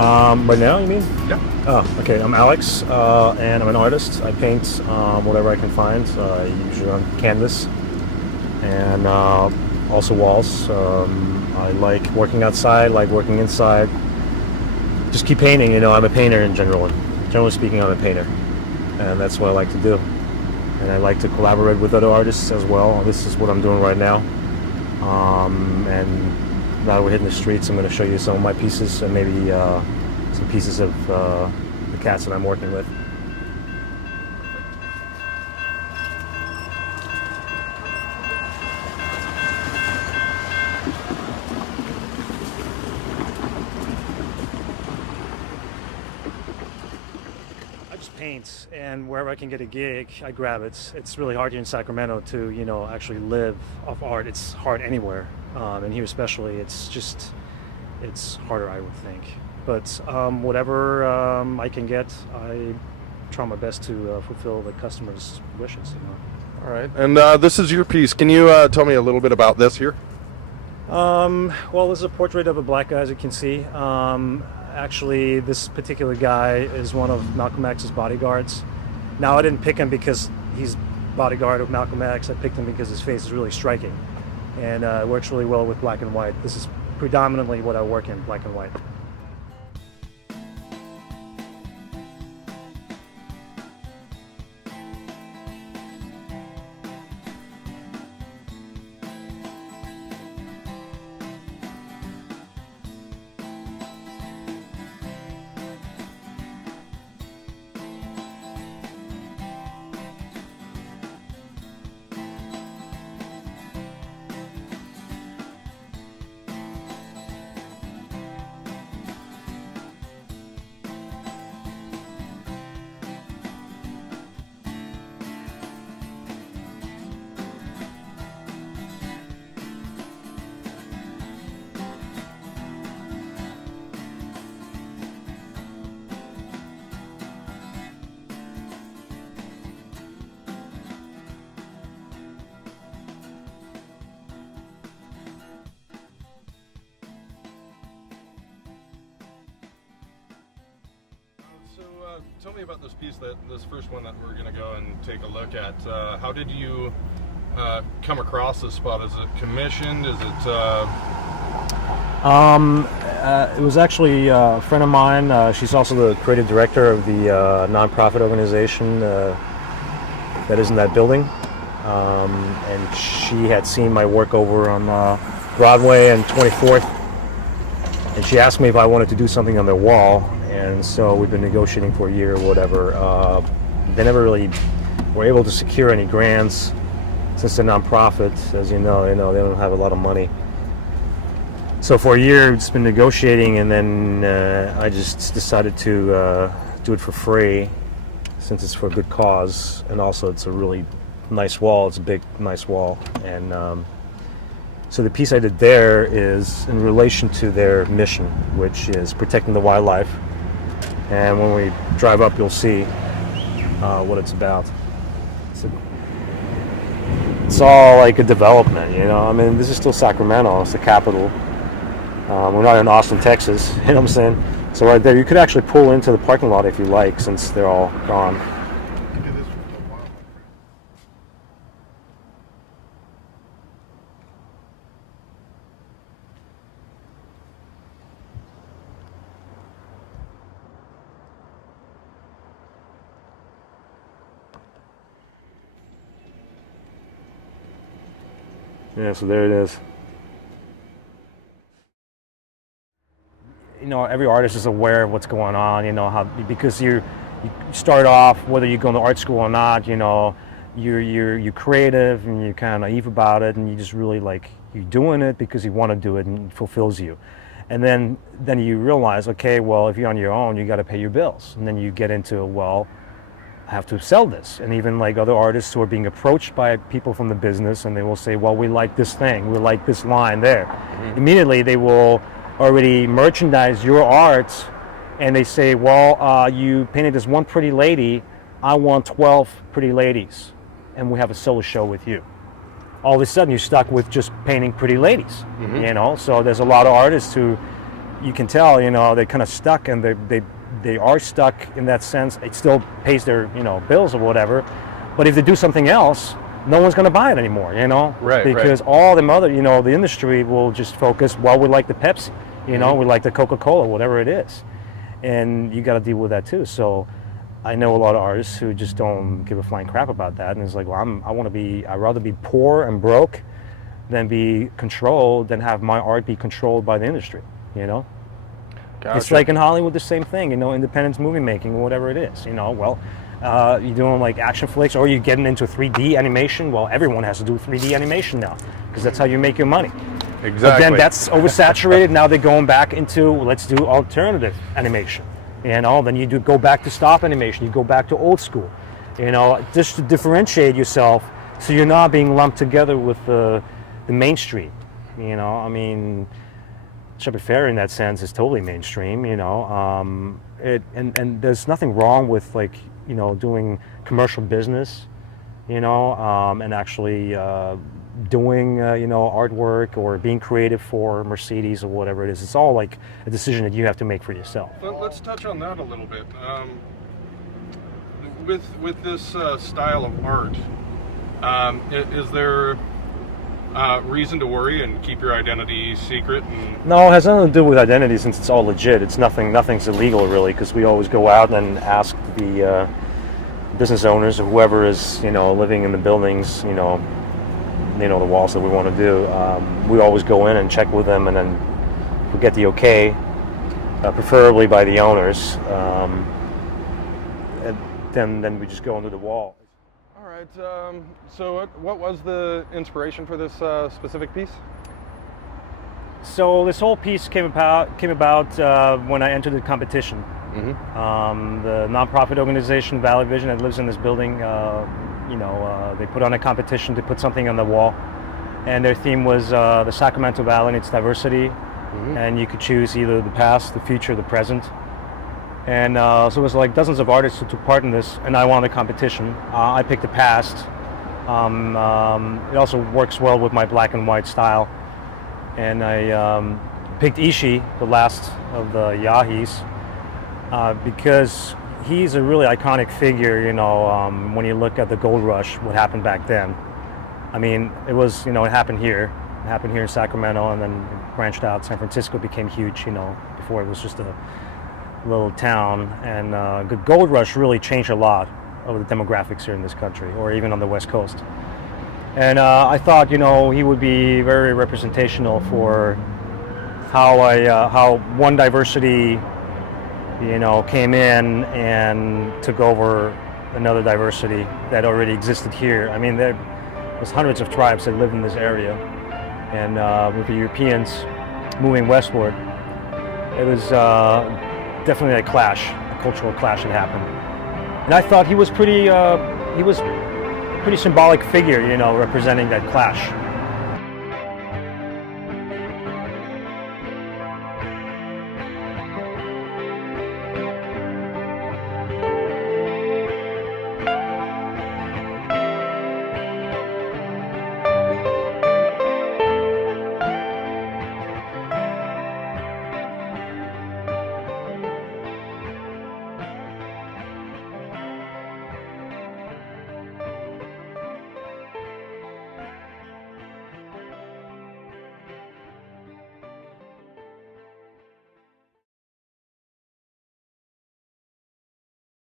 Right now, you mean? Yeah. Oh, okay. I'm Alex, and I'm an artist. I paint whatever I can find, usually on canvas, and also walls. I like working outside, like working inside. Just keep painting, I'm a painter in general. Generally speaking, I'm a painter, and that's what I like to do. And I like to collaborate with other artists as well. This is what I'm doing right now. And now we're hitting the streets. I'm going to show you some of my pieces and maybe some pieces of the cats that I'm working with. I just paint, and wherever I can get a gig, I grab it. It's really hard here in Sacramento to, actually live off art. It's hard anywhere. And here especially, it's harder, I would think. But whatever I can get, I try my best to fulfill the customer's wishes. All right. And this is your piece. Can you tell me a little bit about this here? Well, this is a portrait of a black guy, as you can see. Actually, this particular guy is one of Malcolm X's bodyguards. Now, I didn't pick him because he's bodyguard of Malcolm X. I picked him because his face is really striking. And it works really well with black and white. This is predominantly what I work in, black and white. Tell me about this piece, this first one that we're going to go and take a look at. How did you come across this spot? Is it commissioned? Is it? It was actually a friend of mine. She's also the creative director of the nonprofit organization that is in that building. And she had seen my work over on Broadway and 24th. And she asked me if I wanted to do something on their wall. And so we've been negotiating for a year or whatever. They never really were able to secure any grants since they're nonprofit. As you know, they don't have a lot of money. So for a year, it's been negotiating, and then I just decided to do it for free, since it's for a good cause, and also it's a really nice wall. It's a big, nice wall, and so the piece I did there is in relation to their mission, which is protecting the wildlife. And when we drive up, you'll see what it's about. It's all like a development, I mean, this is still Sacramento. It's the capital. We're not in Austin, Texas. You know what I'm saying? So right there, you could actually pull into the parking lot if you like, since they're all gone. Yeah, so there it is. Every artist is aware of what's going on, because you start off, whether you go to art school or not, you're creative and you're kind of naive about it, and you just really you're doing it because you want to do it and it fulfills you. And then you realize, okay, well, if you're on your own, you got to pay your bills. And then you get into, well, I have to sell this. And even other artists who are being approached by people from the business, and they will say, well, we like this thing, we like this line there. Mm-hmm. Immediately they will already merchandise your art, and they say, well, you painted this one pretty lady, I want 12 pretty ladies, and we have a solo show with you. All of a sudden you're stuck with just painting pretty ladies, so there's a lot of artists who you can tell, you know, they're kind of stuck, and they are stuck in that sense. It still pays their, you know, bills or whatever, but if they do something else, no one's going to buy it anymore, you know, Right, because all the other, you know, the industry will just focus. Well, we like the Pepsi, you know, we like the Coca-Cola, whatever it is, and you got to deal with that too. So I know a lot of artists who just don't give a flying crap about that, and it's like, well, I'd rather be poor and broke than be controlled, than have my art be controlled by the industry, you know. Gotcha. It's like in Hollywood, the same thing, you know, independent movie making, whatever it is, you know. Well, you're doing like action flicks, or you're getting into 3D animation. Well, everyone has to do 3D animation now, because that's how you make your money. Exactly. But then that's oversaturated. Now they're going back into, let's do alternative animation. You know, then you go back to stop animation. You go back to old school. You know, just to differentiate yourself, so you're not being lumped together with the mainstream. You know, I mean, Shepard Fairey in that sense is totally mainstream. You know, and there's nothing wrong with, like, you know, doing commercial business. You know, and actually doing you know, artwork or being creative for Mercedes or whatever it is. It's all like a decision that you have to make for yourself. Let's touch on that a little bit. With this style of art, is there reason to worry and keep your identity secret? No, it has nothing to do with identity, since it's all legit. It's nothing's illegal really, because we always go out and ask the business owners or whoever is, you know, living in the buildings, you know, the walls that we want to do. We always go in and check with them, and then we get the okay, preferably by the owners. And then we just go into the wall. All right. So what was the inspiration for this specific piece? So this whole piece came about when I entered the competition. The nonprofit organization Valley Vision that lives in this building, you know, they put on a competition to put something on the wall, and their theme was the Sacramento Valley and its diversity, and you could choose either the past, the future, the present. And so it was like dozens of artists who took part in this, and I won the competition. I picked the past. It also works well with my black and white style, and I picked Ishi, the last of the Yahis, because he's a really iconic figure, you know, when you look at the gold rush, what happened back then. I mean, it was, you know, it happened here in Sacramento, and then it branched out. San Francisco became huge, you know, before it was just a little town. And the gold rush really changed a lot of the demographics here in this country, or even on the West Coast. And I thought, you know, he would be very representational for how one diversity, you know, came in and took over another diversity that already existed here. I mean, there was hundreds of tribes that lived in this area, and with the Europeans moving westward, it was definitely a clash, a cultural clash that happened. And I thought he was pretty symbolic figure, you know, representing that clash.